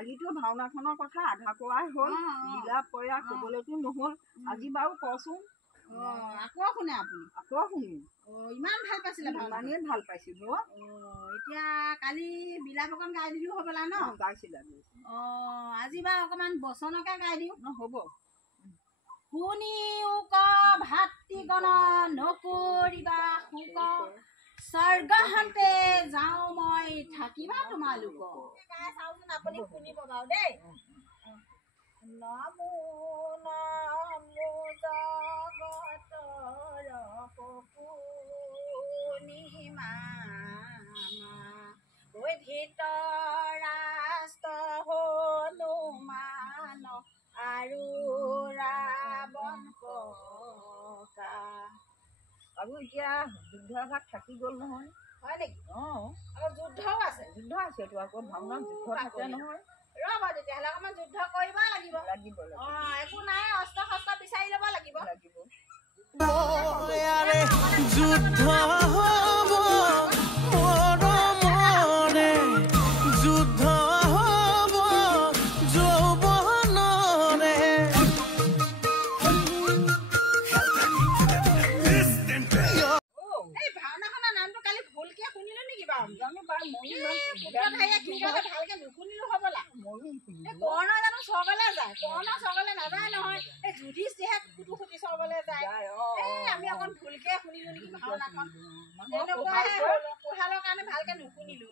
কালিতো ভাওনাখনৰ কথা আধা কোৱাই হ'ল, বিলাপ কৰা ক'বলৈতো নহ'ল। আজি বাৰু কচোন। আকৌ শুনে আপুনি? আকৌ শুনিম। ইমান ভাল পাইছিলে? ইমানেই ভাল পাইছিলোঁ। এতিয়া কালি বিলাপ অকণ গাই দিলোঁ হ'বলা ন? গাইছিলা। আজি বাৰু অকণমান বচনকে গাই দিওঁ। হ'ব। শুনিও ক ভাতৃগণ নকৰিবা শোক, স্বৰ্গহান্তে যাওঁ মই থাকিবা তোমালোকক। চাওঁচোন আপুনি শুনিব বাৰু দেই। নমো নমো জগতৰ পূৰ্ণিমা ধৃতৰাষ্ট্ৰ হনুমান আৰু ৰাৱণ ককা। আৰু এতিয়া যুদ্ধ ভাগ থাকি গ'ল নহয়। হয় নেকি? আকৌ যুদ্ধও আছে? যুদ্ধ আছেতো, আকৌ ভাওনাত যুদ্ধ থাকে নহয়। ৰ'ব তেতিয়াহ'লে অকণমান যুদ্ধ কৰিব লাগিব। একো নাই, অস্ত্ৰ শস্ত্ৰ বিচাৰি ল'ব লাগিব। যুদ্ধ হ'ব মৰমৰে, যুদ্ধ হ'ব যৌৱনৰে। এই ভাওনাখনৰ নামটো কালি ভুলকে শুনিলো নেকি বাৰু? ভালকে নুশুনিলো হ'বলা। কৰ্ণ জানো স্বৰ্গলৈ যায়? কৰ্ণ স্বৰ্গলৈ নাযায় নহয়, এই যুধিষ্ঠিৰহে কুটুসুটি স্বৰ্গলৈ যায়। আমি অকণ ভুলকে শুনিলো নেকি ভাওনাখন? তেনেকুৱাহে হ'ল, কোহালৰ কাৰণে ভালকে নুশুনিলো।